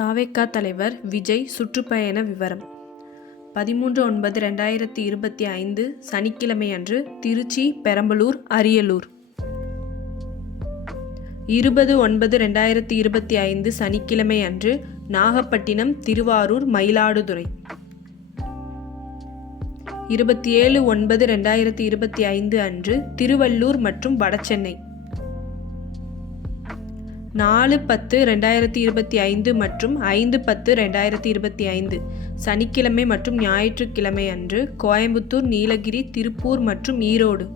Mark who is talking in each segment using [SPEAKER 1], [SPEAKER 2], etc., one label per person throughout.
[SPEAKER 1] தாவேக்கா தலைவர் விஜய் சுற்றுப்பயண விவரம். பதிமூன்று ஒன்பது ரெண்டாயிரத்தி இருபத்தி ஐந்து சனிக்கிழமை அன்று திருச்சி பெரம்பலூர் அரியலூர். இருபது ஒன்பது ரெண்டாயிரத்தி இருபத்தி ஐந்து சனிக்கிழமை அன்று நாகப்பட்டினம் திருவாரூர் மயிலாடுதுறை. இருபத்தி ஏழு ஒன்பது ரெண்டாயிரத்தி இருபத்தி ஐந்து அன்று திருவள்ளூர் மற்றும் வடசென்னை. நாலு பத்து ரெண்டாயிரத்தி இருபத்தி ஐந்து மற்றும் ஐந்து பத்து ரெண்டாயிரத்தி இருபத்தி ஐந்து. சனிக்கிழமை மற்றும் ஞாயிற்றுக்கிழமை அன்று கோயம்புத்தூர் நீலகிரி திருப்பூர் மற்றும் ஈரோடு.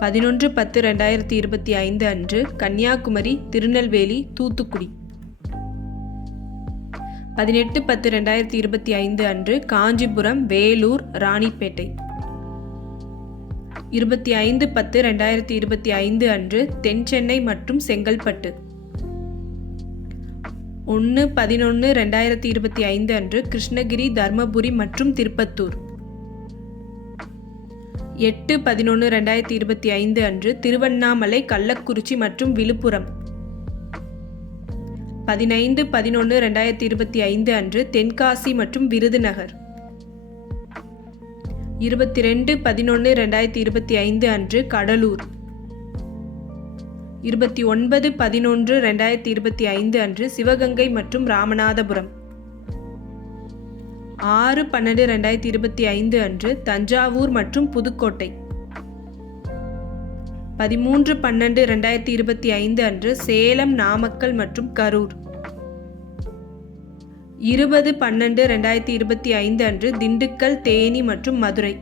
[SPEAKER 1] பதினொன்று பத்து ரெண்டாயிரத்தி இருபத்தி ஐந்து அன்று கன்னியாகுமரி திருநெல்வேலி தூத்துக்குடி. பதினெட்டு பத்து ரெண்டாயிரத்தி இருபத்தி ஐந்து அன்று காஞ்சிபுரம் வேலூர் ராணிப்பேட்டை. இருபத்தி ஐந்து பத்து ரெண்டாயிரத்தி இருபத்தி ஐந்து அன்று தென் சென்னை மற்றும் செங்கல்பட்டு. ஒன்று பதினொன்று ரெண்டாயிரத்தி இருபத்தி ஐந்து அன்று கிருஷ்ணகிரி தர்மபுரி மற்றும் திருப்பத்தூர். எட்டு பதினொன்று ரெண்டாயிரத்தி இருபத்தி ஐந்து அன்று திருவண்ணாமலை கள்ளக்குறிச்சி மற்றும் விழுப்புரம். பதினைந்து பதினொன்று ரெண்டாயிரத்தி இருபத்தி ஐந்து அன்று தென்காசி மற்றும் விருதுநகர். இருபத்தி ரெண்டு பதினொன்று ரெண்டாயிரத்தி இருபத்தி ஐந்து அன்று கடலூர். இருபத்தி ஒன்பது பதினொன்று ரெண்டாயிரத்தி இருபத்தி ஐந்து அன்று சிவகங்கை மற்றும் ராமநாதபுரம். ஆறு பன்னெண்டு ரெண்டாயிரத்தி இருபத்தி ஐந்து அன்று தஞ்சாவூர் மற்றும் புதுக்கோட்டை. பதிமூன்று பன்னெண்டு ரெண்டாயிரத்தி இருபத்தி ஐந்து அன்று சேலம் நாமக்கல் மற்றும் கரூர். இருபது பன்னெண்டு ரெண்டாயிரத்தி இருபத்தி ஐந்து அன்று திண்டுக்கல் தேனி மற்றும் மதுரை.